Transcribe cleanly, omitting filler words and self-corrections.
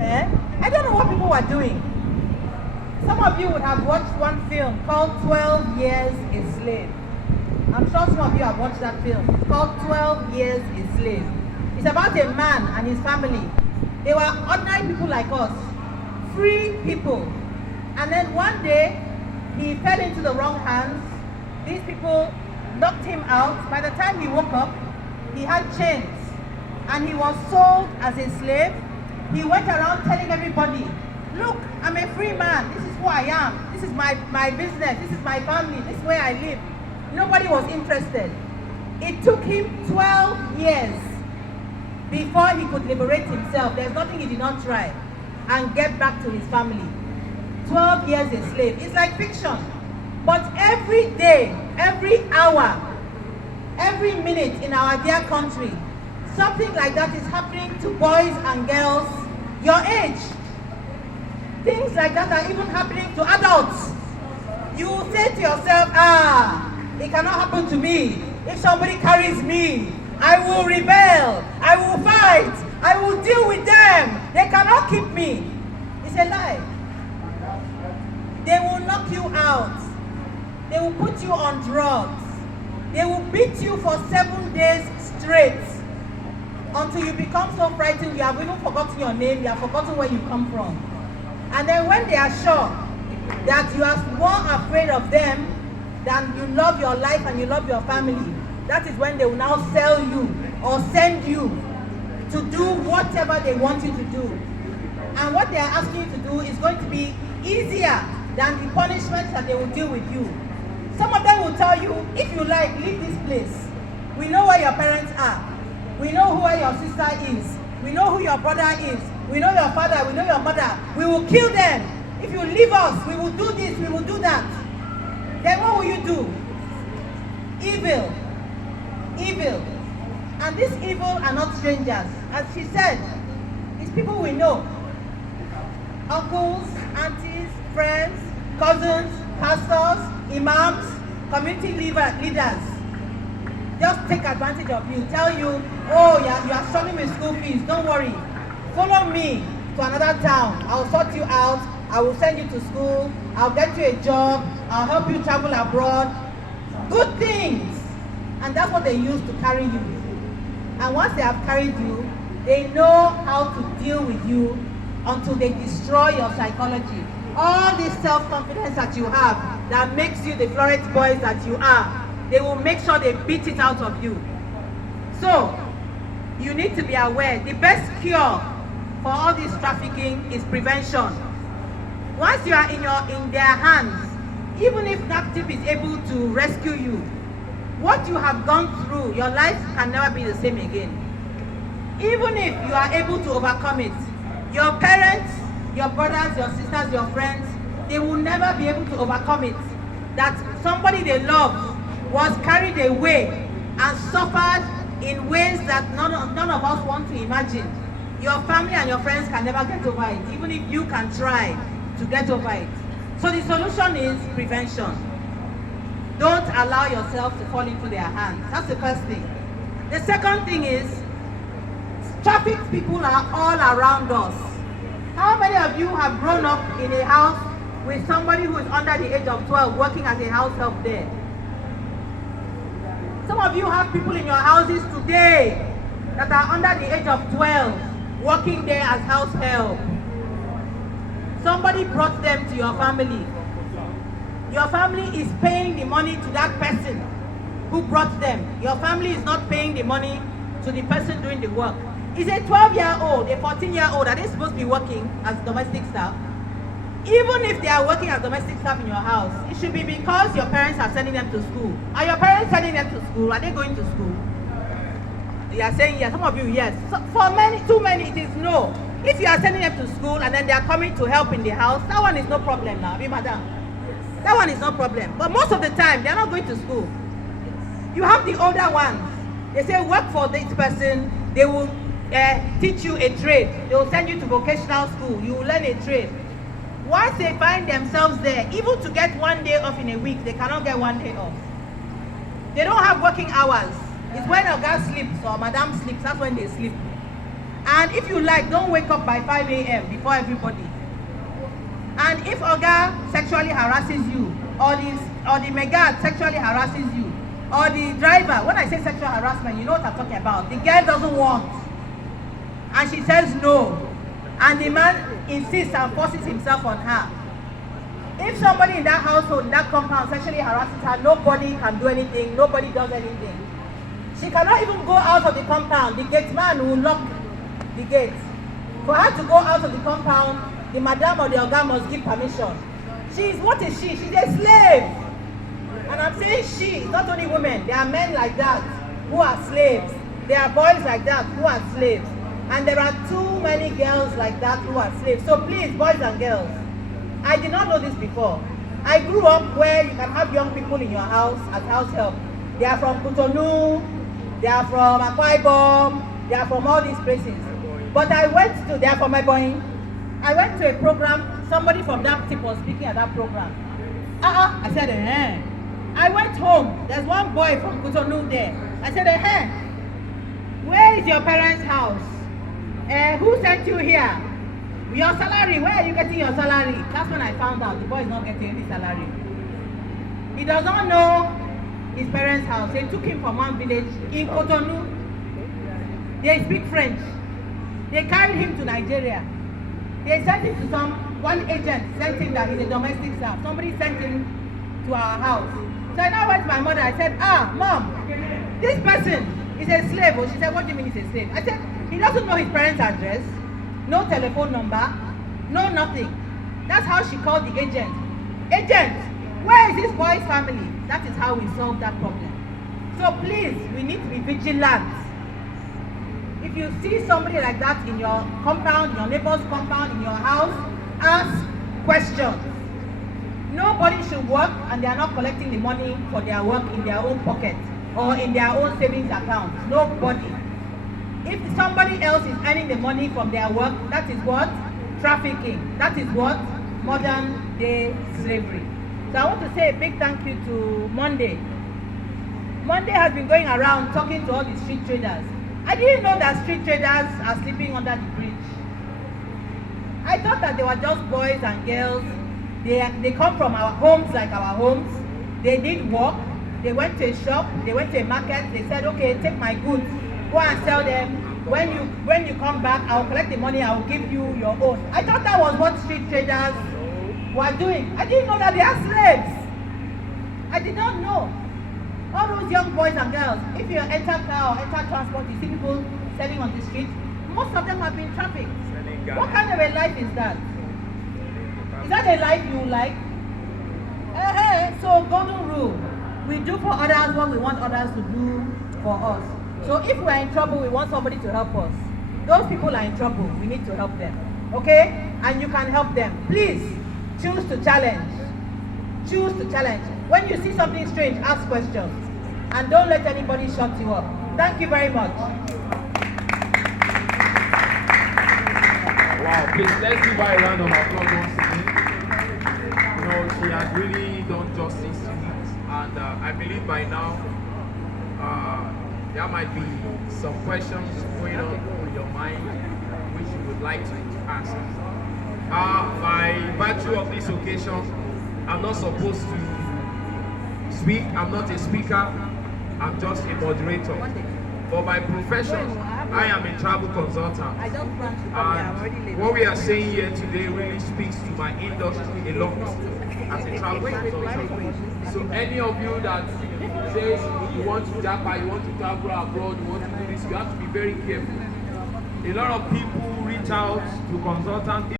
I don't know what people were doing. Some of you would have watched one film called 12 Years a Slave. I'm sure some of you have watched that film. It's called 12 Years a Slave. It's about a man and his family. They were ordinary people like us, free people. And then one day, he fell into the wrong hands. These people knocked him out. By the time he woke up, he had chains. And he was sold as a slave. He went around telling everybody, look, I'm a free man. This is who I am. This is my business. This is my family. This is where I live. Nobody was interested. It took him 12 years before he could liberate himself. There's nothing he did not try and get back to his family. 12 years a slave. It's like fiction. But every day, every hour, every minute in our dear country, something like that is happening to boys and girls your age. Things like that are even happening to adults. You will say to yourself, it cannot happen to me. If somebody carries me, I will rebel, I will fight, I will deal with them. They cannot keep me. It's a lie. They will knock you out. They will put you on drugs. They will beat you for 7 days straight until you become so frightened you have even forgotten your name, you have forgotten where you come from. And then when they are sure that you are more afraid of them than you love your life and you love your family, that is when they will now sell you or send you to do whatever they want you to do. And what they are asking you to do is going to be easier than the punishments that they will deal with you. Some of them will tell you, if you like, leave this place. We know where your parents are. We know who your sister is. We know who your brother is. We know your father. We know your mother. We will kill them. If you leave us, we will do this, we will do that. Then what will you do? Evil. Evil. And these evil are not strangers. As she said, it's people we know. Uncles, aunties, friends, cousins, pastors, imams, community leaders. Just take advantage of you. Tell you, oh, you are struggling with school fees. Don't worry. Follow me to another town. I'll sort you out. I will send you to school. I'll get you a job. I'll help you travel abroad. Good things. And that's what they use to carry you. And once they have carried you, they know how to deal with you until they destroy your psychology. All this self-confidence that you have that makes you the floret boys that you are, they will make sure they beat it out of you. So, you need to be aware. The best cure for all this trafficking is prevention. Once you are in their hands, even if NAPTIP is able to rescue you, what you have gone through, your life can never be the same again. Even if you are able to overcome it, your parents, your brothers, your sisters, your friends, they will never be able to overcome it. That somebody they love was carried away and suffered in ways that none of us want to imagine. Your family and your friends can never get over it, even if you can try to get over it. So the solution is prevention. Don't allow yourself to fall into their hands. That's the first thing. The second thing is, trafficked people are all around us. How many of you have grown up in a house with somebody who is under the age of 12 working as a house help there? Some of you have people in your houses today that are under the age of 12 working there as house help. Somebody brought them to your family. Your family is paying the money to that person who brought them. Your family is not paying the money to the person doing the work. Is a 12-year-old, a 14-year-old, are they supposed to be working as domestic staff? Even if they are working as domestic staff in your house, it should be because your parents are sending them to school. Are your parents sending them to school? Are they going to school? You are saying yes. Some of you, yes. So for many, too many, it is no. If you are sending them to school and then they are coming to help in the house, that one is no problem now. Madam. That one is no problem. But most of the time, they are not going to school. You have the older ones. They say, work for this person. They will teach you a trade. They will send you to vocational school. You will learn a trade. Once they find themselves there, even to get 1 day off in a week, they cannot get 1 day off. They don't have working hours. It's when a guy sleeps or madam sleeps, that's when they sleep. And if you like, don't wake up by 5 a.m. before everybody. And if Oga sexually harasses you, or the mega sexually harasses you, or the driver, when I say sexual harassment, you know what I'm talking about. The girl doesn't want, and she says no, and the man insists and forces himself on her. If somebody in that household, in that compound, sexually harasses her, nobody can do anything, nobody does anything. She cannot even go out of the compound. The gate man will lock the gate. For her to go out of the compound, the madam or the oga must give permission. What is she? She's a slave. And I'm saying she, it's not only women. There are men like that who are slaves. There are boys like that who are slaves. And there are too many girls like that who are slaves. So please, boys and girls, I did not know this before. I grew up where you can have young people in your house as house help. They are from Cotonou, they are from Akwa Ibom, they are from all these places. But they are from Ebonyi. I went to a program, somebody from that tip was speaking at that program. I said, I went home, there's one boy from Cotonou there. I said, where is your parents' house? Who sent you here? Your salary, where are you getting your salary? That's when I found out the boy is not getting any salary. He does not know his parents' house. They took him from one village in Cotonou. They speak French. They carried him to Nigeria. They sent him to one agent sent him that he's a domestic staff. Somebody sent him to our house. So I now went to my mother. I said, Mom, this person is a slave. Oh, she said, what do you mean he's a slave? I said, he doesn't know his parents' address, no telephone number, no nothing. That's how she called the agent. Agent, where is this boy's family? That is how we solve that problem. So please, we need to be vigilant. If you see somebody like that in your compound, your neighbor's compound, in your house, ask questions. Nobody should work and they are not collecting the money for their work in their own pocket or in their own savings account. Nobody. If somebody else is earning the money from their work, that is what? Trafficking. That is what? Modern day slavery. So I want to say a big thank you to Monday. Monday has been going around talking to all the street traders. I didn't know that street traders are sleeping under the bridge. I thought that they were just boys and girls. They come from our homes like our homes. They did work. They went to a shop. They went to a market. They said, okay, take my goods. Go and sell them. When you come back, I'll collect the money. I'll give you your own. I thought that was what street traders were doing. I didn't know that they are slaves. I did not know. All those young boys and girls, if you enter car or enter transport, you see people selling on the street, most of them have been trafficked. What kind of a life is that? Is that a life you like? So golden rule. We do for others what we want others to do for us. So if we're in trouble, we want somebody to help us. Those people are in trouble, we need to help them. Okay? And you can help them. Please, choose to challenge. Choose to challenge. When you see something strange, ask questions. And don't let anybody shut you up. Thank you very much. Wow, please, let's give her a round of applause once again. She has really done justice to it. And I believe by now, there might be some questions going on in your mind which you would like to answer. By virtue of this occasion, I'm not supposed to speak. I'm not a speaker. I'm just a moderator. But by profession, I am a travel consultant. And what we are saying here today really speaks to my industry a lot as a travel consultant. So any of you that says you want to japa, you want to travel abroad, you want to do this, you have to be very careful. A lot of people reach out to consultants.